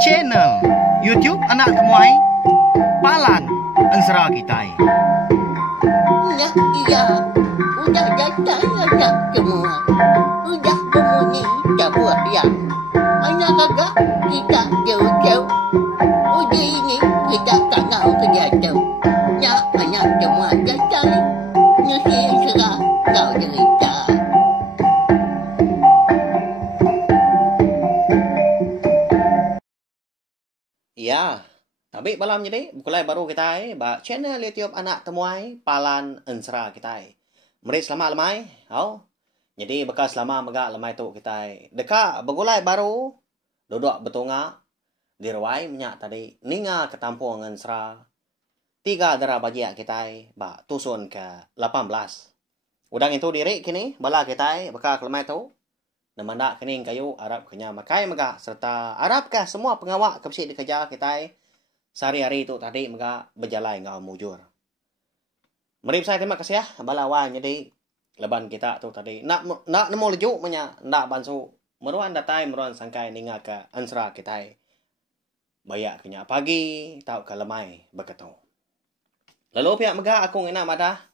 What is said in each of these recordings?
Channel YouTube Anak Temuai Palan Ensera Kitai. Iya, udah datang anak semua. Udah berbunyi sebuah yang anak kakak kita jauh-jauh. Uji ini kita tak nak kerja jauh. Ya, anak semua datang. Nusi serah kau cerita. Ya, tapi malam jadi bukulai baru kita ba channel YouTube Anak Temuai Palan Ensera kita. Meri selamat lemai, au. Jadi bekas lama megak lemai tu kita. Deka begulai baru duduk betunga di rawai minyak tadi ninga ketampung Ensera. 3 darah bajia kita ba tusun ke 18. Udang itu diri kini bala kita bekak lemai tu. Namanda kening kayu Arab kenya makai mega serta Arab kah semua pengawak kepsi dikerja kita sehari-hari itu tadi mega berjalan ngau mujur. Mari saya terima kasih ya balawan jadi leban kita tu tadi nak nemu lejuk menya nak bansu meruan datai meruan sangkai ninga ke Ensera kita. Bayak kenya pagi tau ke lemai begitu. Lalu pihak mega aku ngena madah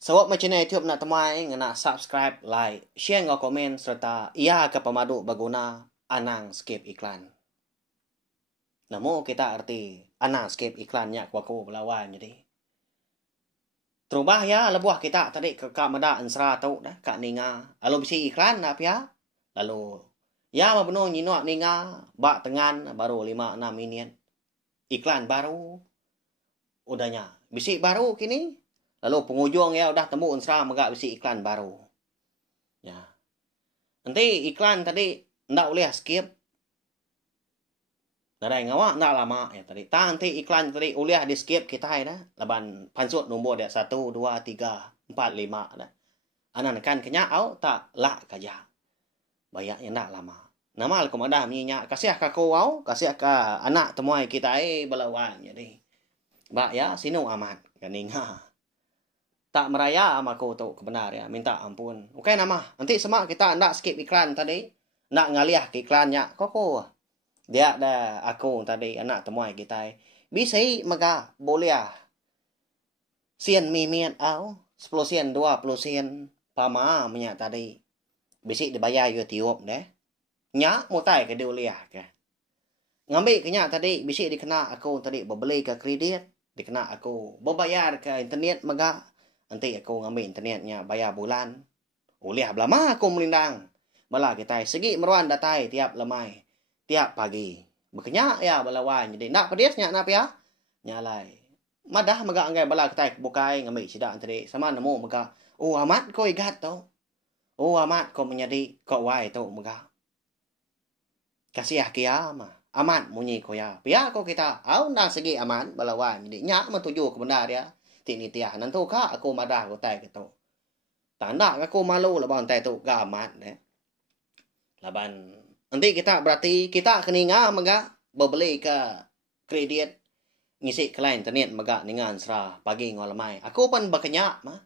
Sawak macam YouTube nak temai, nak subscribe, like, share ngau komen serta ia ke pemadu baguna anang skip iklan. Namo kita arti anang skip iklannya kuaku belawan jadi. Terubah ya lebuah kita tadi ke Kak Mada Ensera tau dah Kak Ninga. Lalu bisi iklan nak ya. Lalu ya mabenuh nyinok Ninga bak tengan baru 5-6 minit. Iklan baru. Udahnya bisi baru kini. Lalu penghujung ya udah temu Ensera megak bisi iklan baru. Ya. Nanti iklan tadi ndak boleh skip. Dari ngawak ndak lama ya tadi. Nanti iklan tadi boleh di skip kita dah. Laban pansut nombor dia 1 2 3 4 5 dah. Anak kan kenya au tak lak kaja. Bayak yang ndak lama. Nama alkom ada minya kasih ka ko au, kasih ka anak temuai kita balawan jadi. Bak ya sinu amat ganinga. Tak meraya sama aku tu kebenar ya. Minta ampun. Okey nama. Nanti semua kita nak skip iklan tadi. Nak ngaliah ke iklannya. Koko. Dia ada aku tadi. Anak temuai kita. Bisa mega boleh. Sien mimian au. 10 sen 20 sen. Pama minyak tadi. Bisa dibayar YouTube deh. Nya mutai ke dia liah ke. Ngambil ke nyak tadi. Bisa dikena aku tadi. Berbeli ke kredit. Dikena aku. Berbayar ke internet mega. Nanti aku ngambil internetnya bayar bulan. Oleh belama aku melindang. Bala kita segi meruan datai tiap lemai. Tiap pagi. Berkenyak ya balawan. Jadi nak pedisnya nak ya. Nyalai. Madah megak anggai bala kita bukai ngambil sidak tadi. Sama nemu megak. Oh amat kau igat tau. Oh amat kau menjadi kau wai tau megak. Kasih kia mah. Amat munyi kau ya. Pia kau kita. Au nak segi amat balawan. Jadi nyak menuju ke benar ya. Tini tiah nanti kak aku madah aku tay gitu. Tanda aku malu laban tay tu gamat deh. Laban nanti kita berarti kita keninga mega berbeli ke kredit ngisi ke lain internet mega ningan Ensera pagi ngolamai. Aku pun berkenyak mah.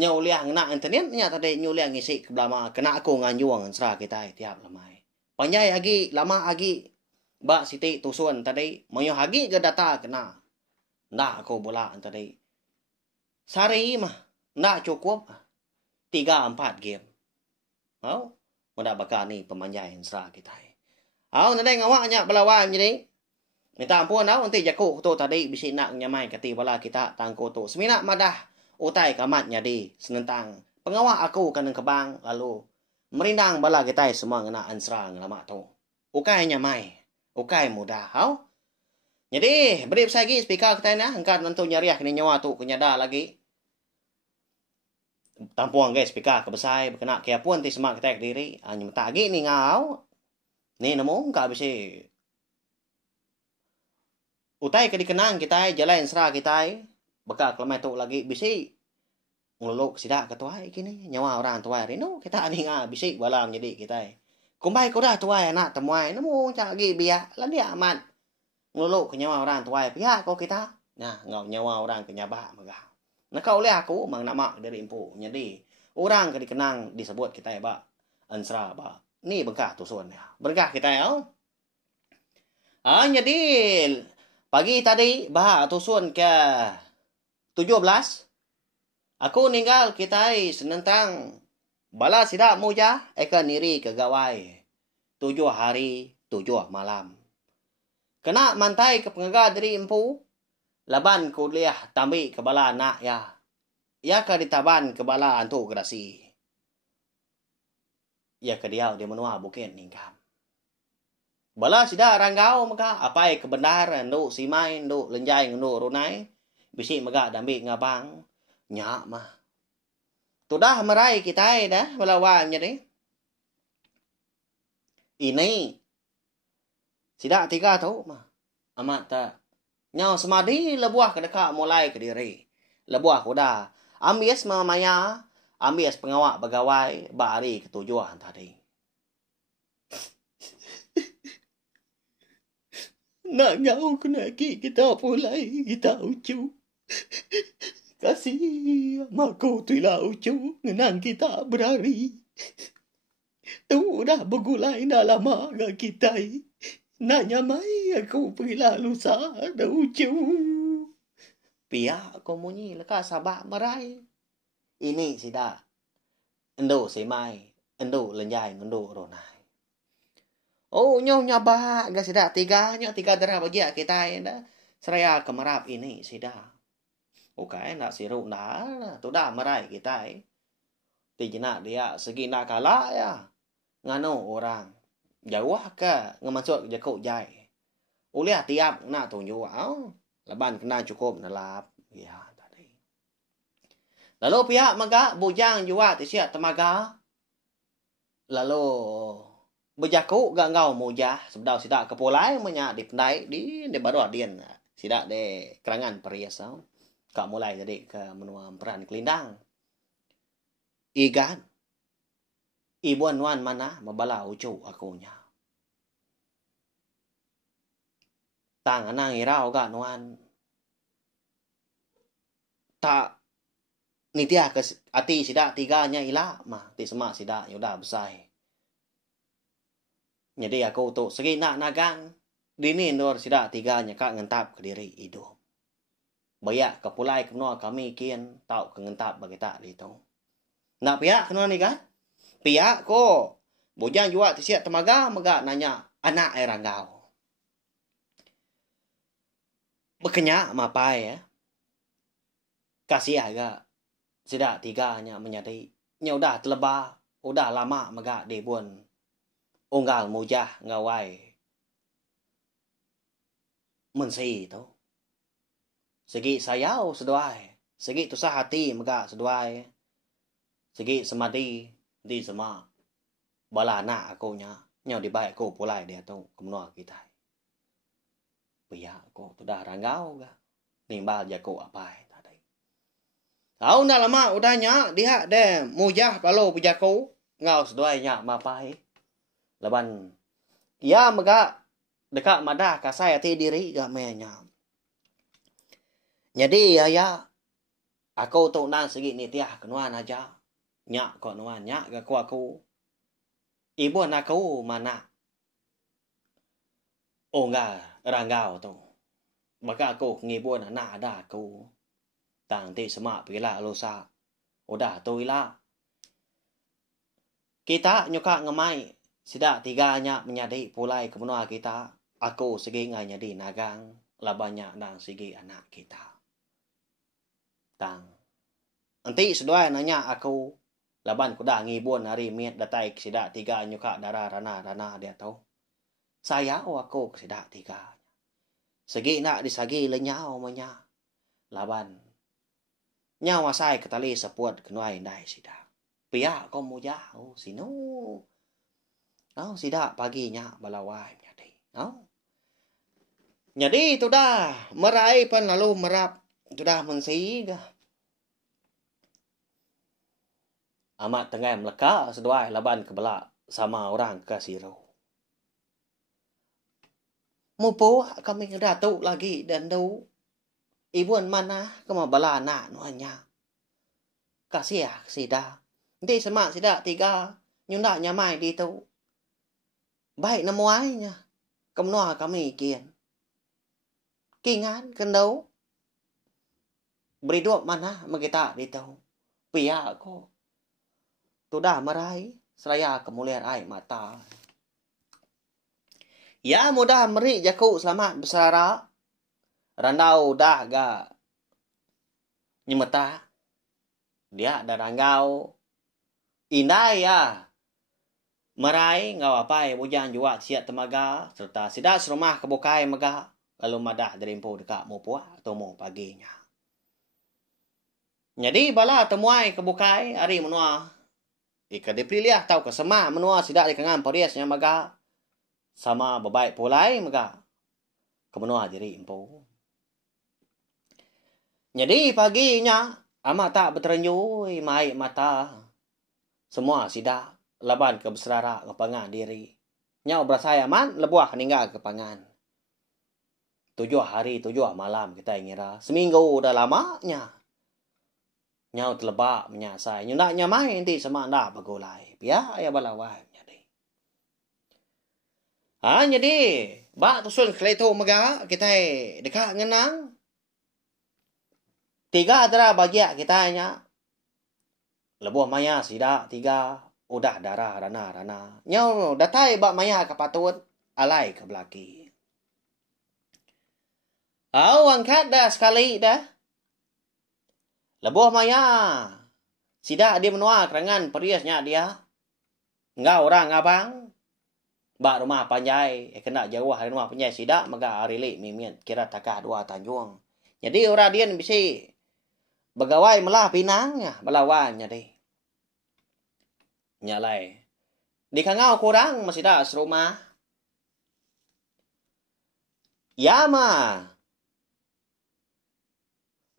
Nyuliah ngena internet nya tadi nyuliah ngisi ke belama kena aku nganjuang Ensera kita tiap lamai. Panjai lagi lama lagi bak siti tusun tadi moyo lagi ke data kena. Ndak aku bola tadi. Sehari mah ndak cukup 3-4 game. Au, mudah bakal ni pemanjai Ensera kita. Au nanti ngawaknya belawan jadi. Minta ampun au nanti jaku tu tadi bisi nak nyamai kati bola kita tangko tu. Semina madah utai kamat jadi senentang. Pengawak aku kanang kebang lalu merindang bala kita semua ngena Ensera ngalamak tu. Ukai nyamai. Ukai mudah au. Jadi, beri lagi speaker kita ni. Engkau nanti nyariah kini nyawa tu kenyada lagi. Tampuang guys, speaker kebesai. Berkena kia pun ti semak kita diri. Hanya minta lagi ni ngau. Ni nemu engkau bisa. Utai ke dikenang kita. Jalan Ensera kita. Bekal kelemai tu lagi bisa. Ngeluluk sidak ke tuai kini. Nyawa orang tuai rino. Kita ni ngau bisa balam jadi kita. Kumbai kau dah tuai anak temuai. Nemu cak lagi biar. Lagi amat. Ngeluluk ke nyawa orang tuai pihak kau kita. Nah, ngau nyawa orang ke nyabak megah. Nah kau oleh aku mang nama dari impu. Jadi orang ke dikenang disebut kita ya bak Ensera bak Ni bengkah tu soalnya. Bengkah kita ya. Jadi pagi tadi bah tu soal ke 17. Aku ninggal kita senentang bala sidak muja eka niri ke gawai 7 hari 7 malam. Kena mantai ke pengaga diri empu. Laban kuliah tambi ke bala anak ya. Ya ka ditaban ke bala antu gerasi. Ya ke dia menua bukit ningkam. Bala sida ranggau maka apai ke bendar nduk simai nduk lenjai nduk runai. Bisi maga dambi ngabang nyak mah. Tu dah merai kita dah belawanya ni. Ini sida 3 tahu mah. Amat tak. Nyau semadi lebuah ke dekat mulai ke diri. Lebuah kuda. Ambias mamaya. Ambias pengawak pegawai. Bari ketujuan tadi. Nak nyau kena kita pulai. Kita ucu. Kasih makku tuilah ucu. Ngenang kita berari. Tu dah bergulai dah lama ke kita. Nak nyamai aku pergilah lusa dah ucu. Pihak komunyi leka sabak merai. Ini sida. Endo semai. Endo lenjai. Endo ronai. Oh nyoh nyabak. Gak sida 3. Nyoh 3 darah bagi kita. Seraya kemerap ini sida. Okay nak sirup dah. Tu dah merai kita. Tijina dia segi nak kalah ya. Ngano orang. Jauh ke ngemasuk jakuk jai. Uliah tiap nak tunjuk. Laban kena cukup nalap. Ya tadi. Lalu pihak maga bujang jua tisiat temaga. Lalu berjakuk gak ngau mujah. Sebedau sidak kepulai menyak di pendai di baru adian. Sidak de kerangan perias. Kak mulai jadi ke menua peran kelindang. Igan. Ibuan wan mana mabala ucu akunya. Tang anang irau gak nuan. Tak nitia ke ati sida 3 ila mah ti semak sida yuda besai. Jadi aku tu segi nak nagang dini ndor sida 3 kak ngentap ke diri hidup. Bayak kepulai kenua kami kian tau ke ngentap bagi tak di tu. Nak pihak kenua ni kan? Pihak ko bujang jua tisiat temaga maga nanya anak ai ranggau. Bekenyak mapai ya. Kasih agak sida 3 menyadari. Nya udah telebah, udah lama maga debun. Unggal mujah ngawai. Mensi tu. Segi sayau seduai. Segi tusah hati maga seduai. Segi semadi di sama bala anak aku nya dibaik aku pulai dia tu kemenua kita. Pia aku tu dah ranggau ga. Nimbal jaku apa tadi. Tahu dah lama udahnya dia de mujah balo pujaku ngau seduai nya mapai. Leban ya maga dekat madah kasai hati diri ga menya. Jadi ya aku tu nan segi nitiah kenuan aja. Nyak kok nuan nyak ga aku. Ibu anakku mana? Oh enggak, ranggau tu. Maka aku ngibun anak ada aku. Tang ti semak pila lusa. Udah tu ila. Kita nyuka ngemai. Sida 3 menyadi pulai kemenua kita. Aku segi ngai nyadi nagang. Labanya nang segi anak kita. Tang. Nanti sedua nanya aku. Laban kuda ngibun hari miet datai sida 3 nyuka darah rana dia tahu. Saya aku sida 3. Segi nak disagi lenyau manya. Laban. Nyawa sai ketali sepuat kenuai dai sida. Pia ko muja sino. Sida paginya balawai nyadi. Jadi itu dah merai pan lalu merap. Itu dah mensi dah. Amat tengah meleka seduai laban kebelak sama orang ke siro. Mupo kami datuk lagi dan dau. Ibuan mana kema bala anak nuanya. Kasih sida. Nanti semak sida 3 nyunda nyamai di tu. Baik năm ngoái nha. Cầm nó kami kian. Kingan kendau. Beri dua mana magita dito. Pia ko. Tuda marai. Seraya kemuliaan ai mata. Ya mudah meri jaku selamat bersara. Randau dah ga. Nyemeta. Dia ada ranggau. Indah ya. Merai ngau apai bujan jua siat temaga serta sidak serumah kebukai mega lalu madah derimpo dekat mo puah atau mo paginya. Jadi bala temuai kebukai hari menua. Ika dipilih tau ke sema menua sidak di kangan poriasnya mega sama bebaik pulai mega ke menua diri impo. Jadi paginya amat tak berterenyui mai mata. Semua sidak laban ke berserara ke pangan diri. Nyau berasai aman, lebuah ninggal ke pangan. 7 hari, 7 malam kita ngira. Seminggu dah lamanya. Nyau terlebak menyasai. Nyundak nyamai nanti sama anda bagulai. Pia ayah balawai jadi. Jadi, bak tusun kelito mega kita dekat ngenang. 3 adalah bagian kita nya. Lebuah maya sidak 3. Udah darah rana. Nyau datai bak maya kapatut alai ke belaki. Angkat dah sekali dah. Lebuh maya. Sidak dia menua kerangan periasnya dia. Enggak orang abang. Bak rumah panjai. Kena jauh hari rumah panjai sidak. Maka arilik mimit. Kira takah 2 tanjung. Jadi orang dia bisa. Begawai melah pinangnya. Belawanya deh. Nyalai. Di kangau kurang masih dah serumah. Ya ma.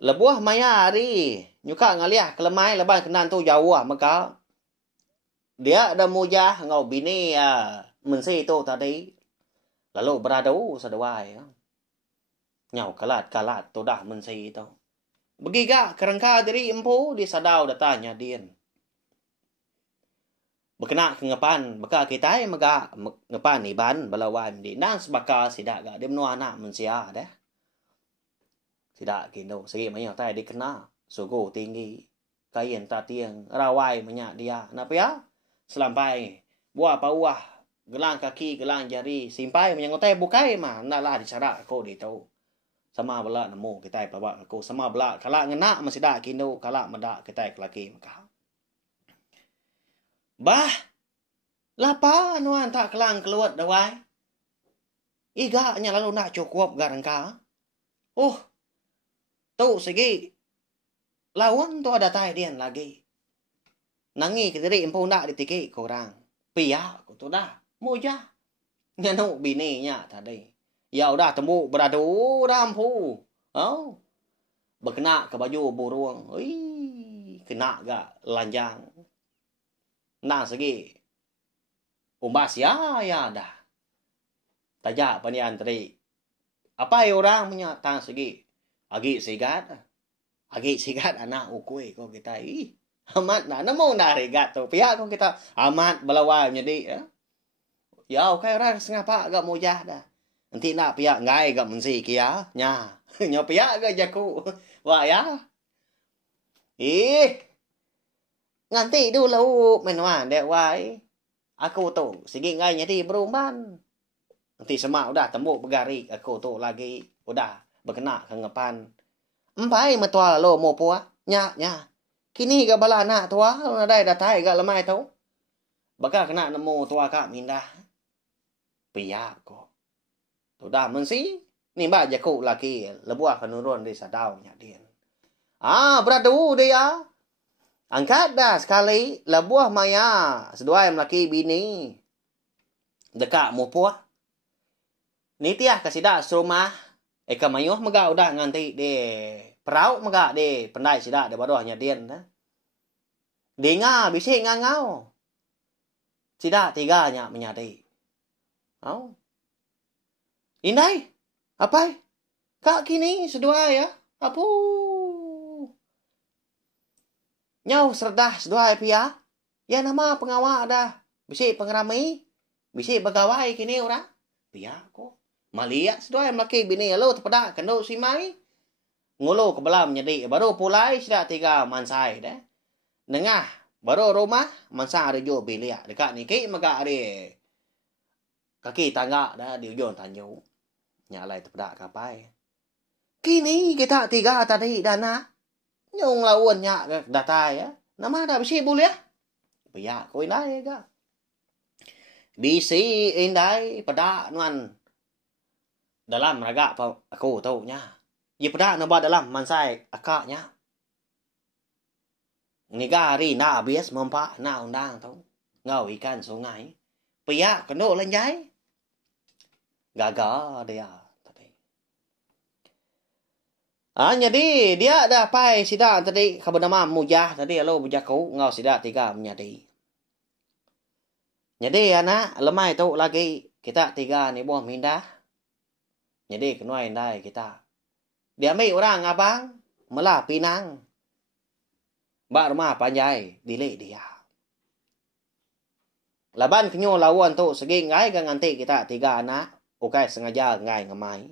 Lebuah maya hari. Nyuka ngaliah kelemai leban kenan tu jauh maka. Dia ada mujah ngau bini mensi tu tadi. Lalu beradu sedawai. Nyau kalat tu dah mensi tu. Begiga kerangka diri empu di sadau datanya din. Berkena kengepan beka kita mega ngepan iban balawan di nang sebaka sidak ga dia menua anak mensia dah. Sidak kindo segi banyak tai dikena sugo tinggi kain tatiang rawai banyak dia. Napa ya? Selampai buah pauah gelang kaki gelang jari simpai menyang tai bukai mah nalah dicara ko di tau. Sama bala nemu kita bawa aku sama bala kala ngena masih dak kindo kala medak kita laki maka. Bah, lapa anuan tak kelang keluar dawai. Iga nya lalu nak cukup garangka. Oh, tu segi lawan tu ada tai dian lagi. Nangi kediri empu nak ditiki korang. Pia aku tu dah moja. Nya nu bini nya tadi. Ya udah temu beradu rampu. Oh. Berkena ke baju burung. Ui, kena gak lanjang. Nang segi umbas ya dah. Tajak panian tadi. Apa orang punya tang segi? Agi sigat anak ukui ko kita. Amat na namo na regat to. Pihak ko kita amat balawa jadi. Ya okay orang sengapa agak mujah dah. Nanti nak pihak ngai agak mensi kia nya. Nya pihak agak jaku. Wah ya. Nanti dulu menuan dek wai. Aku tu segi ngai jadi beruman. Nanti semak udah tembuk begari aku tu lagi udah berkena kengepan. Empai metua lo mo puah nya. Kini ga bala anak tua dai datai ga lemai tau. Baka kena nemu tua kak mindah. Pia ko. Tu dah mensi ni ba jaku lagi lebuah penurun di sadau nya dia. Beradu dia. Angkat dah sekali lebuah maya seduai laki bini. Dekat mo puah. Ni tiah kasidak serumah. Eka mayuh mega udah nganti de perau mega de pendai sidak de badohnya dien dah. Dengar bisik ngangau. Sidak tiganya menyadi. Au. Indai. Apa? Kak kini sedua ya. Apu. Nyau serdah sedua pia. Ya nama pengawal dah. Bisik pengerami. Bisi pegawai kini orang. Biar ko. Maliak sedua yang laki bini lo terpedak kendo si mai. Ngulu ke belam jadi baru pulai sudah 3 mansai dah. Nengah baru rumah mansa ada jo bilik dekat ni ki maga ada kaki tangga dah diujon tanyo. Nyalai terpedak kapai. Kini kita 3 tadi dana. Nyong lawan nyak data ya. Nama dah bisi boleh. Biar ko indai ga. Bisi indai pedak nuan. Dalam raga aku tahu nya. Ye pedak na ba dalam mansai akaknya. Niga hari na bias mempa na undang tahu. Ngau ikan sungai. Pia kendo lenjai. Gagal dia tadi. Jadi dia dah pai sida tadi kabernama mujah tadi alo bujaku ngau sida 3 menjadi. Jadi anak lemai tu lagi kita 3 ni buah mindah. Jadi kenua indai kita. Dia ambil orang abang malah Pinang. Bak rumah panjai dilek dia. Laban kenyo lawan tu segi ngai kan nanti kita 3 anak. Okai sengaja ngai ngamai.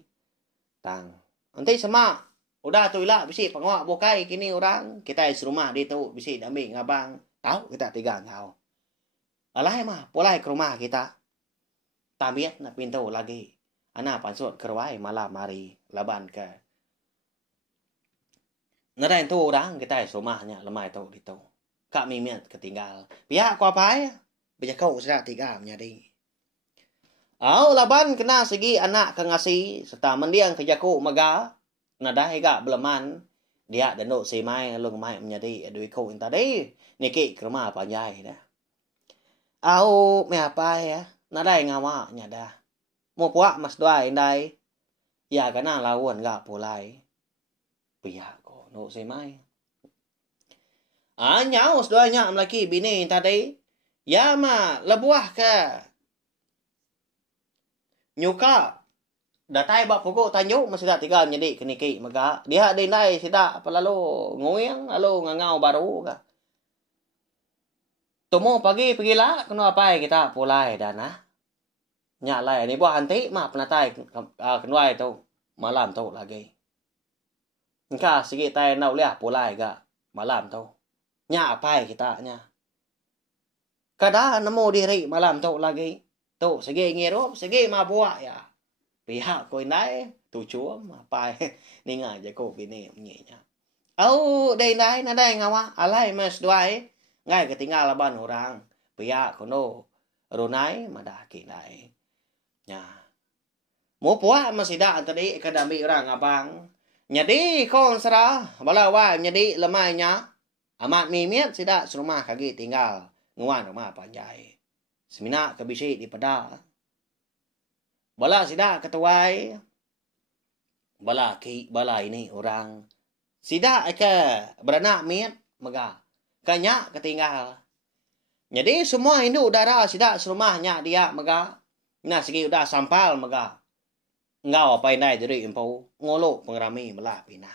Tang. Nanti sama udah tu lah bisi pengawak bokai kini orang kita is rumah di tu bisi ambil ngabang. Tahu kita 3 ngau. Alai mah pulai ke rumah kita. Tabiat nak pintu lagi. Anak pansut kerwai malam hari laban ke. Nada itu orang kita rumahnya lemai tu itu. Kak mimiat ketinggal. Pihak ko apa ya? Bija kau sudah 3 menjadi. Laban kena segi anak ke ngasi serta mendiang ke jaku maga. Nada hega beleman. Dia dan si mai lu mai menjadi duit kau tadi. Niki ke rumah panjai dah. Me apa ya? Nada ngawa dah. Mau puak mas doa indai. Ya kena lawan gak pulai. Pihak ko no si mai. Nyau sedoanya melaki bini tadi. Ya ma lebuah ke. Nyuka. Datai bak pokok tanyo masih dah 3 jadi keniki maka. Dia ada indai sida apa lalu ngoyang lalu ngangau baru ka. Tumo pagi lah kena apa kita pulai dana. Nyak lai ni buah anti mah penatai kenwai tu malam tu lagi. Engka segi tai nau liah pulai ga malam tu. Nyak apa kita nya. Kada nemu diri malam tu lagi. Tu segi ngirup segi ma buah ya. Pihak ko indai tu chuam apa ni ngaje ko bini nya. Dai dai na dai ngawa alai mas duai ngai ketinggal ban orang. Pihak kono runai madah kinai. Ya. Mau puak masih dah tadi akademi orang abang. Jadi kon serah balawa jadi lemahnya amat mimiat sida serumah kaki tinggal nguan rumah panjai. Semina kebisi di peda. Bala sida ketuai. Bala ini orang. Sida ke beranak miat mega. Kanya ketinggal. Jadi semua Hindu darah sida serumahnya dia mega. Nah segi udah sampal mega. Ngau apa indai dari empau ngolok pengerami melah pina.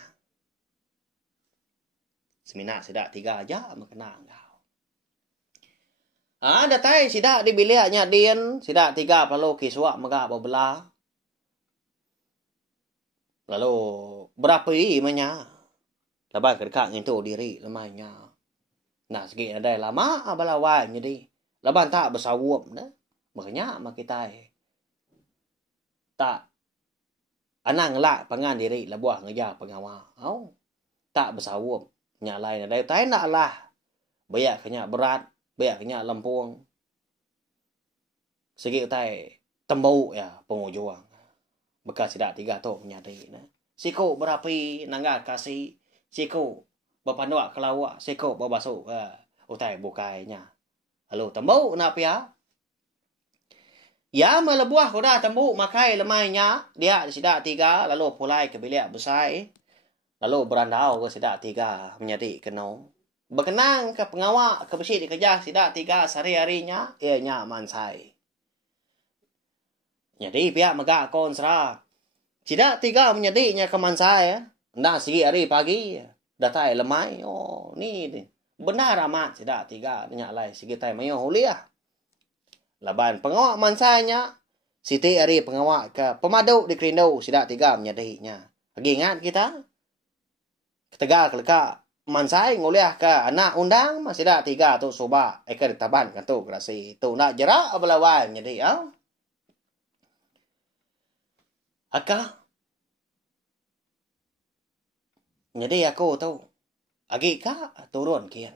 Semina sida 3 aja makena ngau. Datai sida di biliknya Dian sida 3 palo kiswa mega bebelah. Lalu berapi manya. Laban kedekak ngintu diri lemahnya. Nah segi ada lama abalawan jadi. Laban tak bersawup dah. Makanya mak kita tak anang lak pangan diri labuah ngeja pengawa. Tak bersawup nyalai na dai tai nak lah. Bayak kenya berat, bayak kenya lempung. Segi tai tembau ya pengujuang. Bekas sidak 3 tu menyadi na. Siko berapi nangga kasih, siko bapanduak kelawak, siko babasuk utai bukainya. Halo tembau na pia. Ya melebuah kuda tembuk makai lemainya dia sidak 3 lalu pulai ke bilik besar lalu berandau ke sidak 3 menjadi kenong berkenang ke pengawak ke besi dikejar sidak 3 sehari-harinya ianya mansai. Jadi pihak megak konsra sidak 3 menjadinya ke mansai ndak segi hari pagi datai lemai ni benar amat sidak 3 nyalai segi tai mayo huliah. Laban pengawak mansanya, Siti ari pengawak ke pemaduk di Kerindo sida tiga menyadinya. Lagi ingat kita? Ketega keleka mansai nguliah ke anak undang masih dah tiga tu soba eker taban kan tu kerasi tu nak jerak abalawan jadi ya. Aka jadi aku tu agi ka turun kian.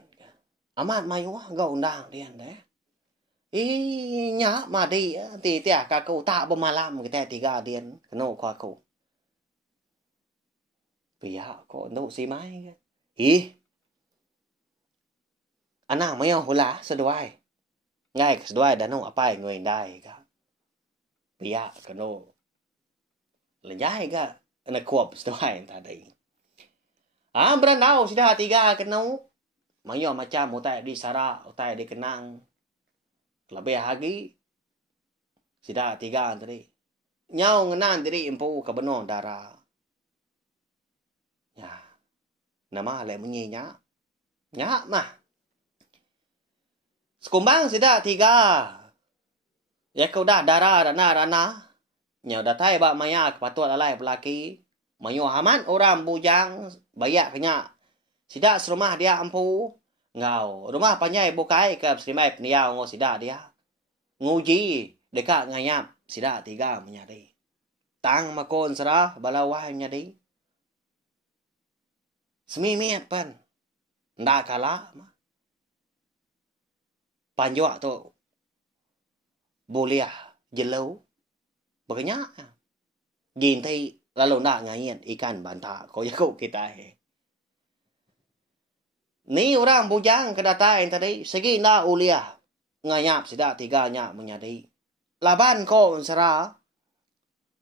Amat mayuah gak undang dia deh. Nya madi ti tia ka aku tak bermalam kita tiga dia kena ku aku. Pihak kok untuk si mai. Anak mayo hula seduai. Ngay seduai dan apa người đai ka. Pihak kena lenjai ka. Anak kuap seduai ta dai. Beranau sudah tiga kena. Mayo macam utai di Sara, utai di Kenang. Lebih lagi sudah tiga tadi. Nyau ngenan diri empu ke benon darah. Ya. Nama le munyi nya. Nya mah. Sekumbang sudah tiga. Ya kau dah darah rana. Nyau datai bak maya kepatut lalai pelaki. Mayo haman orang bujang bayak kenya. Sidak serumah dia empu. Ngau. Rumah panjai bukai ke serimai peniau ngau sidak dia. Nguji dekat ngayap. Sidak tiga menyadi. Tang makon serah balawah menyadi. Semimiat pan. Ndak kalah. Panjok tu. Boleh jelau. Baganya. Gin thay lalu ndak ngayen ikan banta. Kau yakuk kita Ni orang bujang kedatain tadi. Segi ndak uliah. Ngayap sidak tiga nyak menyadi. Laban kau serah.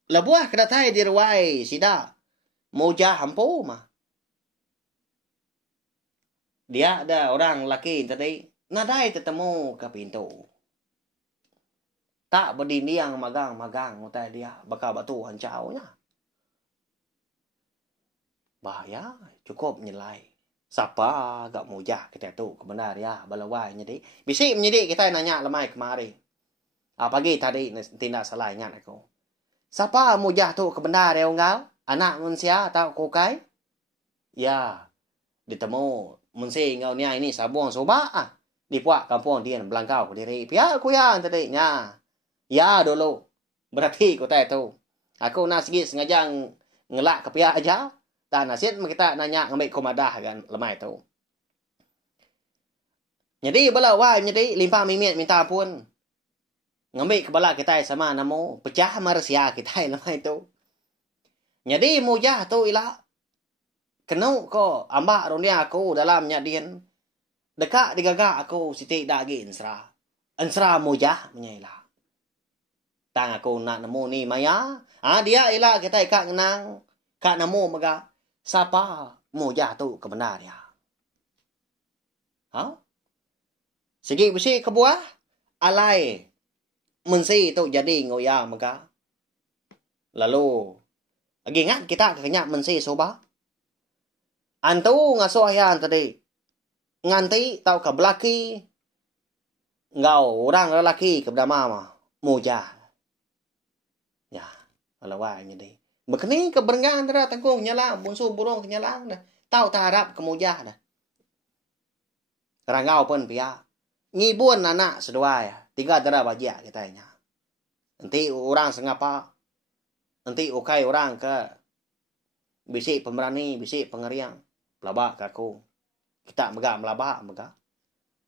Lebuah kedatai dirwai sidak. Mujah hampu mah. Dia ada orang laki tadi. Nadai tetemu ke pintu. Tak berdini yang magang-magang. Utai dia. Bakal batu hancaunya. Bahaya. Cukup nyelai. Siapa agak mujah kita tu kebenar ya. Balawai nyedi. Bisik menyedik kita nanya lemai kemari. Pagi tadi tidak salah ingat aku. Siapa mujah tu kebenar ya unggal? Anak manusia atau kukai? Ya. Ditemu. Munsi ngau ni ini sabung soba di puak kampung dia belangkau ke diri. Pihak aku ya tadi nya. Ya dulu. Berarti aku tahu tu. Aku nak sikit sengaja ngelak ke pihak aja. Tak nasit kita nanya ngambil komadah kan lemai tu. Jadi balawai jadi limpah mimit minta ampun. Ngambil kepala kita sama namo pecah manusia kita lemai tu. Jadi mujah tu ilah kenu ko ambak dunia aku dalam nyadian dekat digagak aku siti dagi insra. Insra mujah menyailah. Tang aku nak nemu ni maya. Dia ilah kita ikat ngenang. Kak nemu maga. Siapa mujah tu kebenar ya. Segi besi kebuah. Alai. Mensi tu jadi ngoya maga. Lalu. Lagi ingat kita kenyak mensi soba. Antu ngasuh ayan tadi. Nganti tau ke belaki. Ngau orang lelaki kepada mama. Mujah. Ya. Balawai jadi. Bekeni keberengan dah tanggung nyalang. Bunsu burung kenyalang dah. Tau tak harap kemujah dah. Rangau pun pihak. Ngibun anak seduai. Tiga darah bajak kita nya. Nanti orang sengapa. Nanti ukai orang ke. Bisik pemberani. Bisik pengeriang. Pelabak ke aku. Kita megak melabak megak.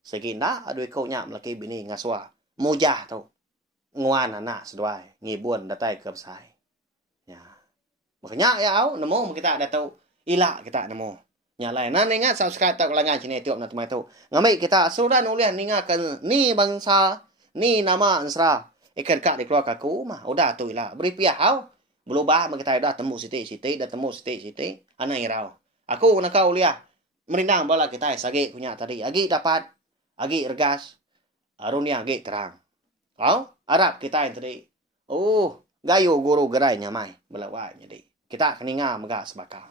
Segi ndak aduh kau nyak melaki bini ngaswa. Mujah tu. Nguan anak seduai. Ngibun datai ke besai. Ya. Makanya ya au nemu kita ada tahu. Ilak kita nemu. Nyalain. Nah ingat subscribe tak ulangan channel YouTube na tu. Ngambil kita sudah nulian ingatkan ni bangsa ni nama ansra. Ikan kak di keluarga aku mah udah tu ilah. Beri pihak au. Berubah kita dah temu siti-siti dah temu siti-siti. Anak irau. Aku nak kau lihat. Merindang bala kita sagi punya tadi. Agi dapat. Agi ergas. Arunia agi terang. Arab kita yang tadi. Gayo guru gerai nyamai. Belawai jadi. Kita keninga megak sebakal.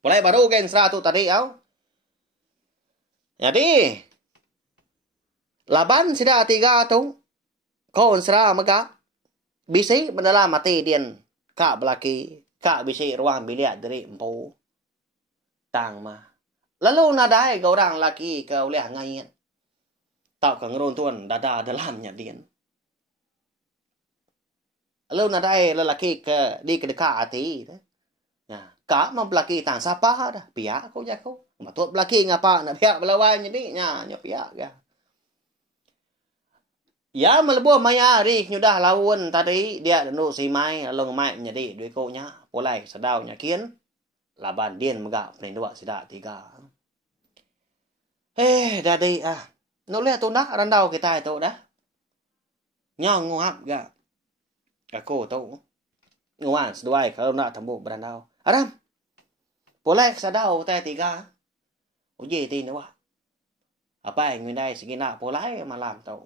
Mulai baru gen 100 tadi. Jadi. Laban sudah 3 tu. Kau sera maga bisi mendalam mati dian ka belaki ka bisi ruang bilik dari empu tang ma lalu nadai ke orang laki ke oleh ngain tak ke ngerun tuan dada dalamnya dian lalu nadai lelaki ke di kedeka hati nah ka mempelaki tang sapa dah pihak kau jago matut belaki ngapa nak pihak belawan jadi nya pihak ga ya melebuh maya ri nyudah lawan tadi dia denu si mai lalu mai jadi duit kau nya polai sedau nya kian laban dian mega penendua sida tiga dadi no le tu nak randau kita itu dah nyong nguap ga aku tu nguan seduai kalau nak tambu berandau aram polai sedau teh tiga uji tin wa apa yang ngindai segina polai malam tu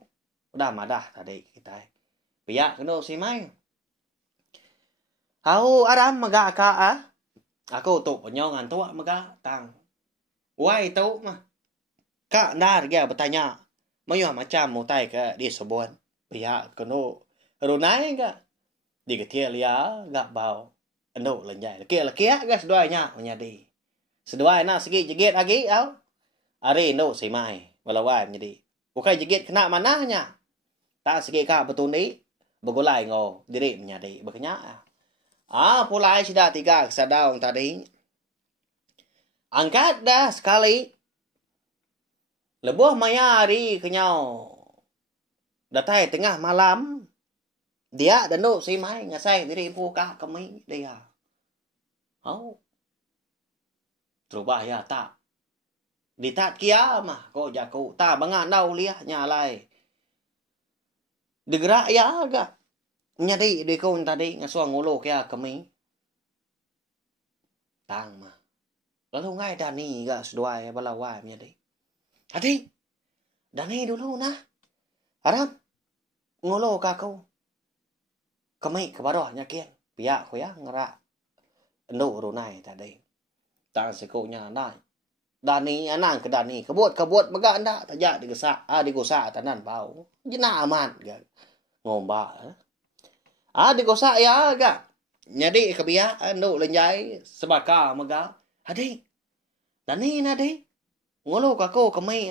udah madah tadi kita pihak kena si mai au aram mega ka aku tu penyongan tua mega tang wai tu mah ka nar dia bertanya mayu macam mutai ke di sebon pihak kena runai ga di ketia lia ga bau endo lenjai laki ga seduanya menjadi seduai na segi jeget lagi au ari endo si mai balawai menjadi bukan jeget kena manahnya ta segi ka betul ni begolai ngo diri menjadi berkenya pulai sudah tiga kesadaung tadi angkat dah sekali lebuh maya hari kenyau datai tengah malam dia danu si mai ngasai diri buka kami dia terubah ya tak ditat kia mah ko jaku ta bangan dau liah nyalai degerak ya agak nyadi di kau tadi ngasuang ngolo kia kami tang mah lalu ngai dani ga seduai balawai nyadi hati dani dulu nah aram ngolo ka kau kami ke baroh nyakian pihak ko ya ngera endo runai tadi tang sekunya nai dani anang ke dani kebut mega anda tajak digosak tanan bau jena aman ga ngomba digosak ya ga nyadi ke biak endo lenjai sebaka mega hadi dani nadi ngolo ka ko kami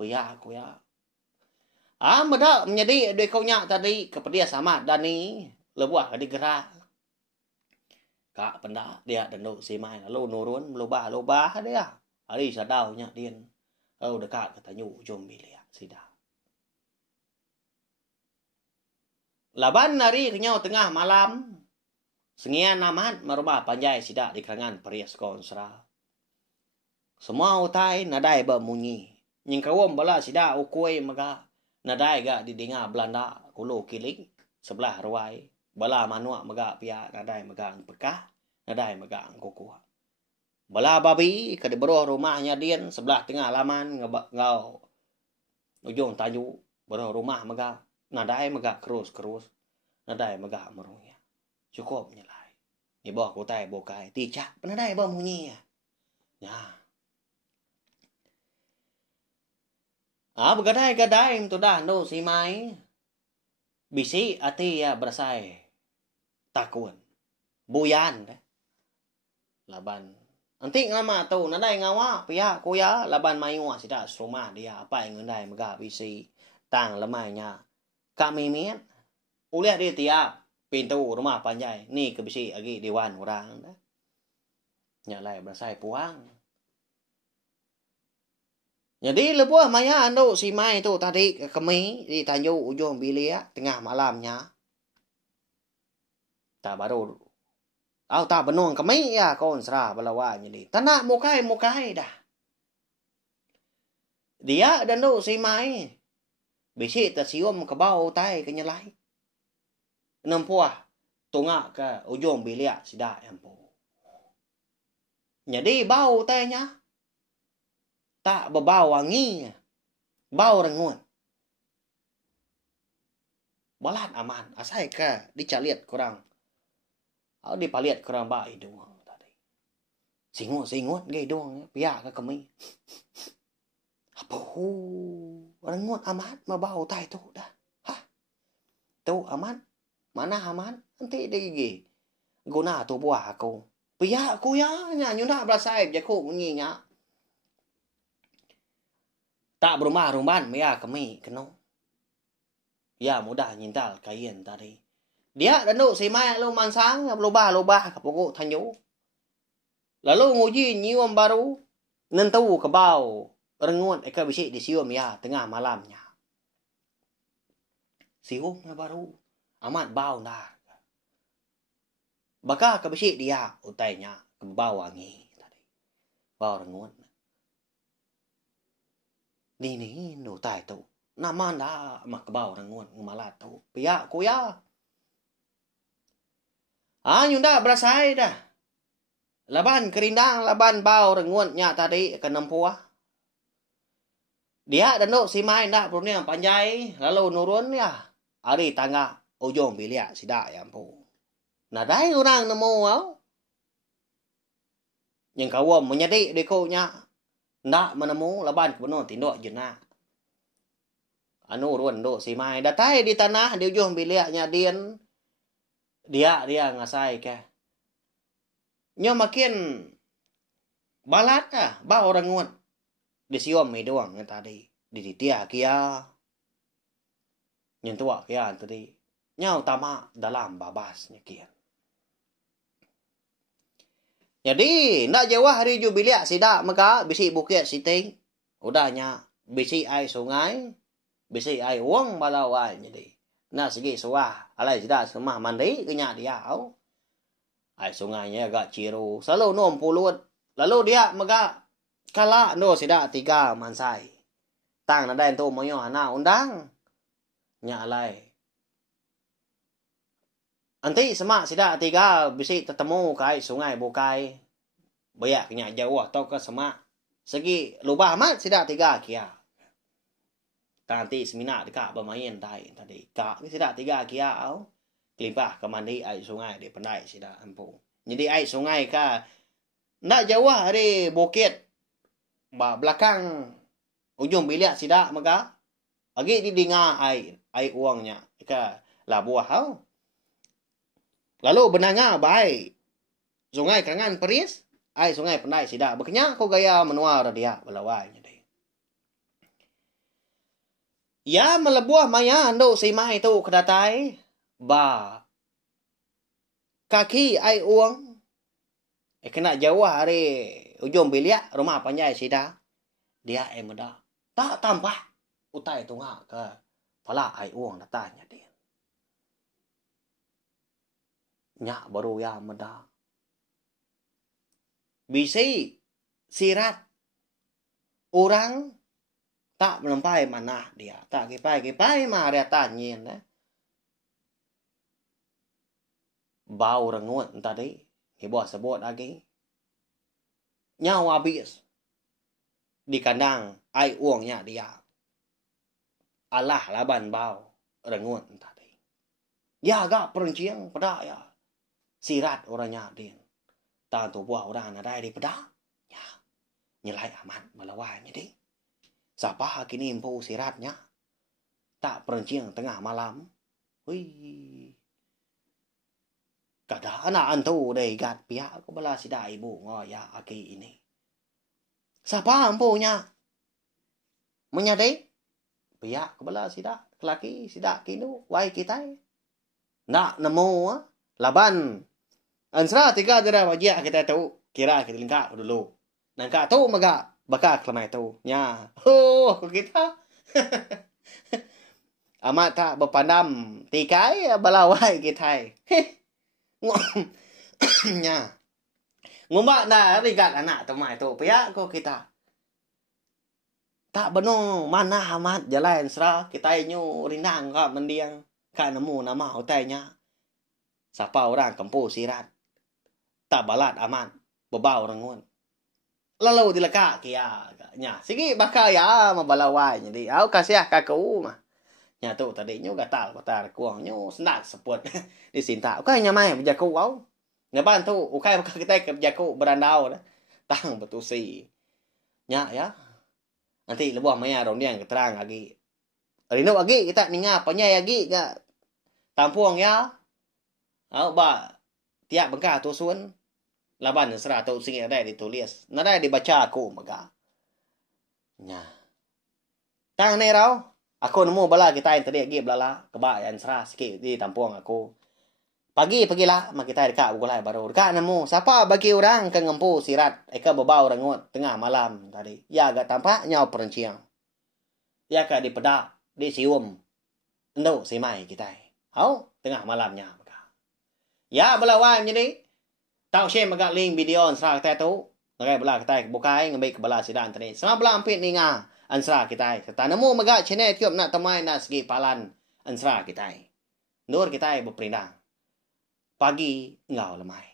pihak ko ya meda menjadi doi kau nya tadi kepedia sama dani lebuah di gerak kak penda dia denu si mai lalu nurun lobah dia hari sadau nya dian dekat katanya ujung bilik sida laban hari kenyau tengah malam sengian amat merubah panjai sida di kalangan perias konsra semua utai nadai bermunyi nyingkawom bala sida ukoi mega nadai ga didengar Belanda kulo kiling sebelah ruai bala manua mega pia nadai megang pekah nadai megang kuku bala babi ke di beruh rumahnya dian sebelah tengah laman ngau ujung tajuk beruh rumah mega nadai mega kerus nadai mega merunya cukup nyelai ni boh kutai bokai ticak nadai ba munyi ya begadai tu dah no si mai bisi ati ya bersai takun buyan laban anting lama tu nadai ngawa pia kuya laban mayu sida rumah dia apa yang ndai mega bisi tang lemainya kami mian uliah dia tiap pintu rumah panjai ni ke bisi agi dewan orang dah nyalai bersai puang jadi lebuah maya ando si mai tu tadi kami di Tanjung ujung bilik tengah malamnya tak baru tak benung kami ya kon sera balawa jadi tanak mukai dah dia dan do si mai bisi tersium ke bau tai ke nyelai nempuah tungak ke ujung bilik sida empu jadi bau tainya tak berbau wangi bau rengun balat aman asai ke dicaliat kurang dipaliat kurang ba hidung tadi singut ge hidung pia ke kami apa rengun amat ma bau tai tu dah Tu aman. Mana aman? Nanti dia gigi. Guna tu buah aku. Pihak aku ya. Nyuna berasai. Jaku bunyinya. Tak berumah-rumahan. Ya kami kena. Ya mudah nyintal kain tadi. Dia danu si mai lu mansang. Lubah-lubah ke pokok tanyu. Lalu nguji nyium baru. Nentu ke bau. Rengut eka bisik disium ya. Tengah malamnya. Sium baru. Amat bau dah. Baka ke bisik dia. Utainya. Ke bau wangi. Tadi. Bau rengut. Ni no tai tu. Naman dah mak bau rengut ngumalat tu. Pihak ku ya. Nyunda berasai dah. Laban kerindang, laban bau renguatnya tadi ke nempuah. Dia dan si main dah punya panjai lalu nurun ya. Hari tangga ujung bilik sidak ya ampu. Nadai orang nemu au. Yang kawam menyadik dekonya. Ndak menemu laban kebenar tindok jenak. Anu ruan do si mai datai di tanah di ujung biliknya Dian. Dia ngasai ke. Nyo makin balat ah, ba orang ngut. Disiom mi doang tadi. Di dia kia. Nyentua kia tadi. Nyau tama dalam babasnya kia. Jadi, nak jauh hari jubilia sidak maka bisi bukit siting. Udahnya bisi ai sungai, bisi ai uang balawai jadi. Nah segi suah, alai sidak semah mandi kenya dia au. Ai sungainya agak ciru, selalu nom pulut. Lalu dia maka kala no sidak 3 mansai. Tang na dain tu moyo ana undang. Nya alai. Anti semak sidak 3 bisi tetemu kai sungai bukai. Bayaknya jauh atau ke semak. Segi lubah amat sidak 3 kia. Nanti semina dekat bermain tadi. Kak sidak 3 kia au. Kelimpah ke mandi air sungai di pandai sidak ampu. Jadi air sungai ka nak jauh dari bukit. Belakang ujung bilik sidak maka. Agi di dengar air uangnya. Ka labuah au. Lalu benanga baik. Sungai Kerangan Peris. Ai sungai pandai sidak. Berkenyak kau gaya menua dia belawai. Ya melebuah maya ando si mai tu kedatai. Ba. Kaki ai uang. Kena jauh hari ujung bilik rumah panjai sidak. Dia muda. Tak tambah. Utai tu ngak ke. Pala ai uang datanya dia. Nyak baru ya muda. Bisi sirat orang tak melempai mana dia. Tak kipai mah dia tanyin. Bau rengut tadi. Ibu sebut lagi. Nyawa habis. Di kandang ai uangnya dia. Allah laban bau rengut tadi. Ya agak perenciang pada ya. Sirat orangnya din. Tahan tu buah orang ada di pedah. Ya. Nyelai amat melawai jadi. Siapa kini impu siratnya. Tak perenciang tengah malam. Hui. Kada anak antu deh gat pihak aku bela sida ibu ngoya aki ini. Siapa empunya? Menyadai? Pihak aku bela sida kelaki sida kinu wai kita. Nak nemu laban. Ansra 3 dera wajah kita tahu kira kita lengkap dulu. Nangka tahu maga bakal kelamai tahu. Nya. Oh kita. Amat tak berpandam tikai balawai kita. Nya. Ngumbak dah rigat anak temai tu pihak ko kita. Tak benar mana amat jalan sera kita nyu rindang ka mendiang ka nemu nama utainya. Siapa orang kampung sirat. Tak balat aman. Bebau rengun. Lalu dilekak kia. Nya. Sigi bakal ya mabalawai. Jadi au kasih kaku mah. Nya tu tadi nyu gatal batar kuang nyu sendak seput. Disinta. Ukai nya mai berjaku au. Ngaban tu ukai bakal kita ke berjaku berandau dah. Tang betusi. Nya ya. Nanti lebuah maya rong dia keterang lagi. Rino lagi kita ninga panyai lagi ga. tampuang ya ba tiap bengkah tu sun laban serah tu sing ada ditulis ada dibaca aku maga nya tang ne rau aku nemu bala kita yang tadi lagi belala keba yang serah sikit di tampuang aku pergilah mak kita dekat gulai baru dekat nemu siapa bagi orang ke ngempu sirat eka babau rangut tengah malam tadi ya agak tampak nyau perenciang ya ka di pedak di sium endo si mai kita hau tengah malamnya ya belawai jadi tau shem agak link video ansra kita tu ngagai bela kita bukai ngambil ke bala sidan tadi sama bela ampit ninga ansra kita kata nemu magak channel tiup nak temai nak segi palan ansra kita nur kita berperindang pagi ngau lemai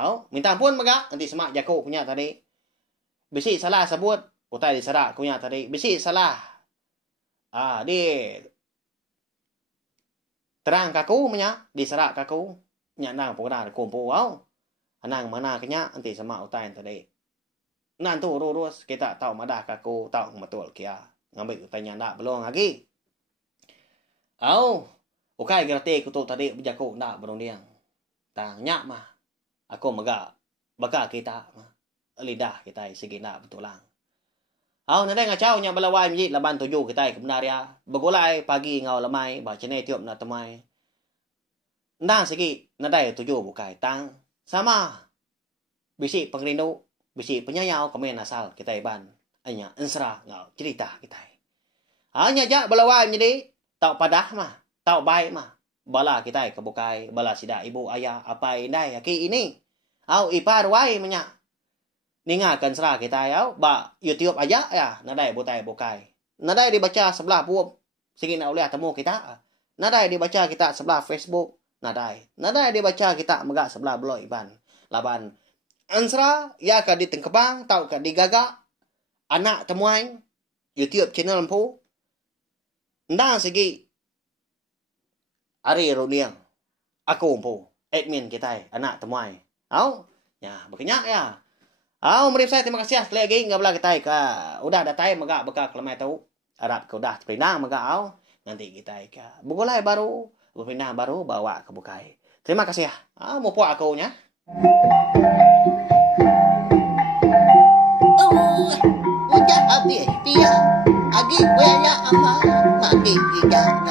hau minta ampun magak nanti semak jago punya tadi bisi salah sebut utai diserak punya tadi bisi salah di terang kaku punya diserak kaku nya nang pokna kumpul au anang mana kenya nanti sama utai tadi nan tu urus kita tahu madah kaku tahu betul kia ngambil utanya ndak belum lagi au ukai gerate ku tu tadi berjaku ndak belum dia tang nyak mah aku baga kita mah lidah kita segi ndak betul lang au nade ngacau nya balawai mi laban tuju kita benar ya begulai pagi ngau lemai ba cene tiup na temai ndang segi nadai tuju bukai tang sama bisi pengrindu bisi penyayau komen asal kita iban anya ensra ngau cerita kita hanya jak balawai jadi tau padah mah tau baik mah bala kita kebukai bala sida ibu ayah apa indai aki ini au ipar wai menya ningakan serah kita yau ba YouTube aja ya nadai bukai nadai dibaca sebelah buop segi nak oleh temu kita nadai dibaca kita sebelah Facebook nadai dibaca kita megak sebelah blog iban laban ansra ya ka di tengkebang tau ka di gagak anak temuai YouTube channel empu ndang segi ari runiang aku empu admin kita anak temuai au ya berkenyak ya au merip saya terima kasih sekali lagi ngabla kita ka udah datai megak bekak lemai tau harap kau dah perinang megak au nanti kita ka bugulai baru berpindah baru bawa ke bukai. Terima kasih ya. Mau puak aku nya. Udah habis dia. Agi wala ama magi tidak